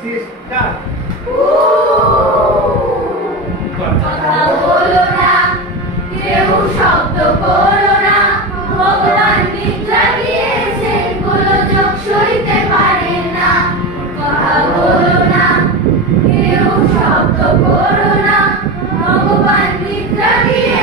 3 start. কথা বলো না, কেউ শব্দ করো না, ভগবান নিদ্রা দিয়েছেন, গোলযোগ সইতে পারেন না। কথা বলো না, কেউ শব্দ করো না, ভগবান নিদ্রা দিয়েছেন।